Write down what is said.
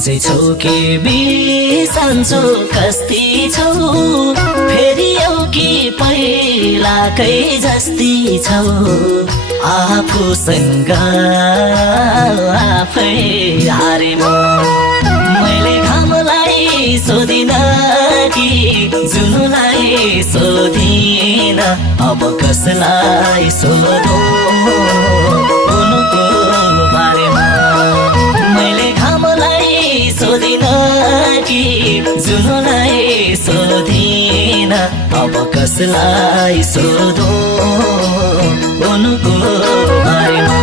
सन्चै छौ कि बिसन्चो कस्ती छौ फेरि आऊ कि पहिलाकै जस्ती छौ आफूसँग आफै हारे म मैले घामलाई सोधिन कि जुनुलाई सोधिन अब कसलाई सोधौँ उनको बारेमा मैले घामलाई सोधिन कि जुनुलाई सोधिन अब कसलाई सोधौँ उनको बारेमा